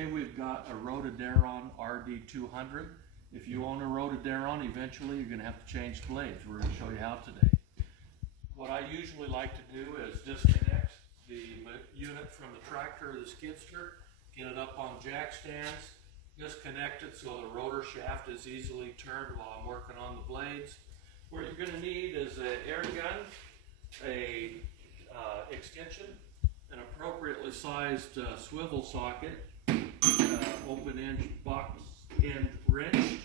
Today we've got a Rotadairon RD200. If you own a Rotadairon, eventually you're going to have to change blades. We're going to show you how today. What I usually like to do is disconnect the unit from the tractor or the skidster, get it up on jack stands, disconnect it so the rotor shaft is easily turned while I'm working on the blades. What you're going to need is an Airgun, a extension, an appropriately sized Swivel-socket, open-end box end wrench.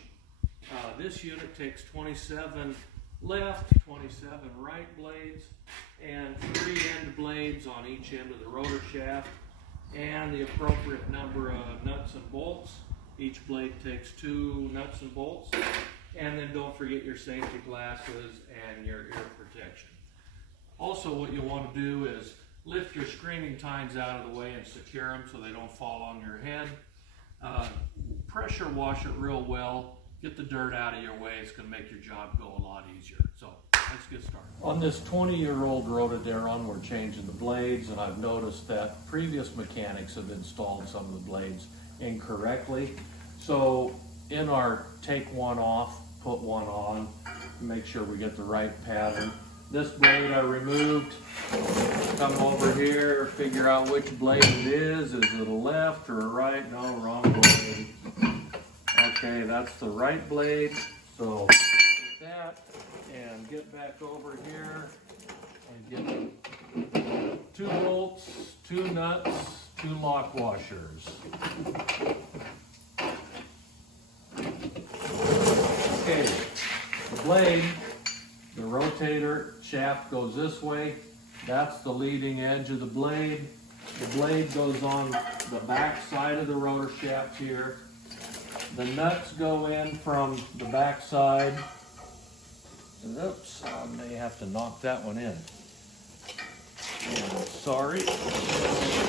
This unit takes 27 left, 27 right blades, and 3 end blades on each end of the rotor shaft, and the appropriate number of nuts and bolts. Each blade takes 2 nuts and bolts, and then don't forget your safety glasses and your ear protection. Also, what you'll want to do is lift your screening tines out of the way and secure them so they don't fall on your head. Pressure wash it real well. Get the dirt out of your way. It's going to make your job go a lot easier. So let's get started. On this 20-year-old Rotadairon, we're changing the blades, and I've noticed that previous mechanics have installed some of the blades incorrectly. So in our take one off, put one on, make sure we get the right pattern. This blade I removed. Come over here, figure out which blade it is. Is it a left or a right? No, wrong blade. Okay, that's the right blade. So get that and get back over here and get 2 bolts, 2 nuts, 2 lock washers. Okay, the blade, the rotator shaft goes this way. That's the leading edge of the blade. The blade goes on the back side of the rotor shaft here. The nuts go in from the back side. Oops, I may have to knock that one in. And sorry.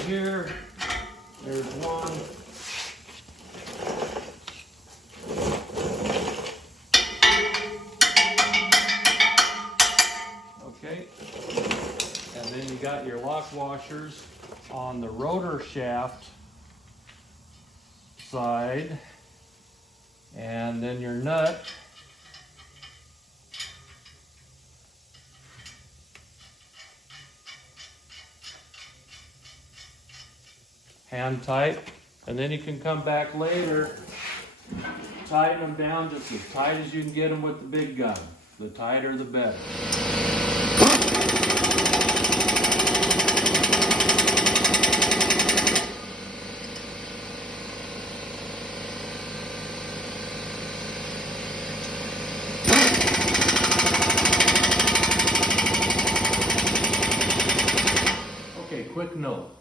Here, there's one. Okay. And then you got your lock washers on the rotor shaft side, and then your nut hand tight, and then you can come back later, tighten them down just as tight as you can get them with the big gun. The tighter the better. Quick note,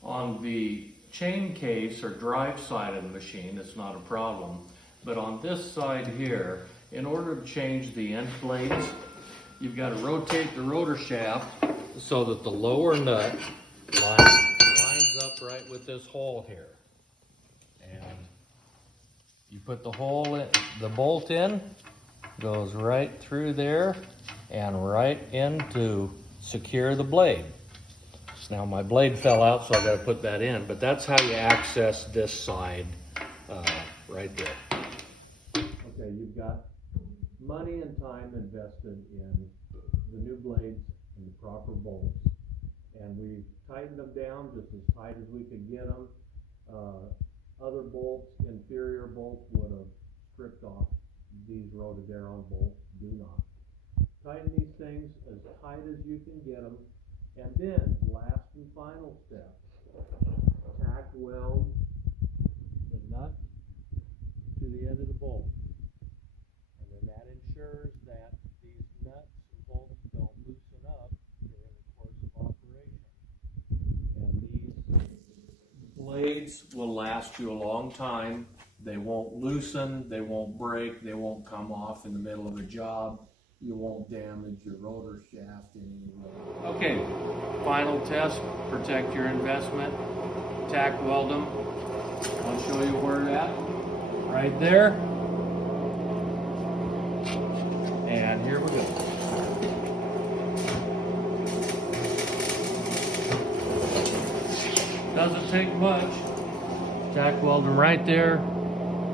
on the chain case or drive side of the machine, it's not a problem, but on this side here, in order to change the end blades, you've got to rotate the rotor shaft so that the lower nut lines up right with this hole here. And you put the hole in, the bolt in, goes right through there and right in to secure the blade. Now my blade fell out, so I got to put that in, but that's how you access this side right there. Okay, you've got money and time invested in the new blades and the proper bolts, and we've tightened them down just as tight as we could get them. Other bolts, inferior bolts, would have stripped off. These Rotadairon bolts do not. Tighten these things as tight as you can get them. And then, last and final step, tack weld the nut to the end of the bolt. And then that ensures that these nuts and bolts don't loosen up during the course of operation. And these blades will last you a long time. They won't loosen, they won't break, they won't come off in the middle of a job. You won't damage your rotor shaft in any way. Okay, final test, protect your investment, tack weld them. I'll show you where it's at, right there. And here we go. Doesn't take much. tack weld them right there.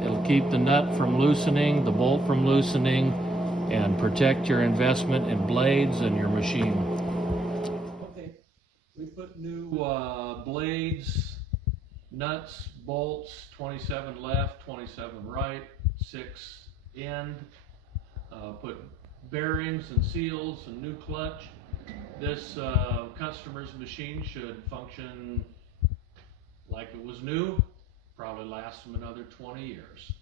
It'll keep the nut from loosening, the bolt from loosening, and protect your investment in blades and your machine. Okay, we put new blades, nuts, bolts, 27 left, 27 right, 6 end. Put bearings and seals and new clutch. This customer's machine should function like it was new, probably last them another 20 years.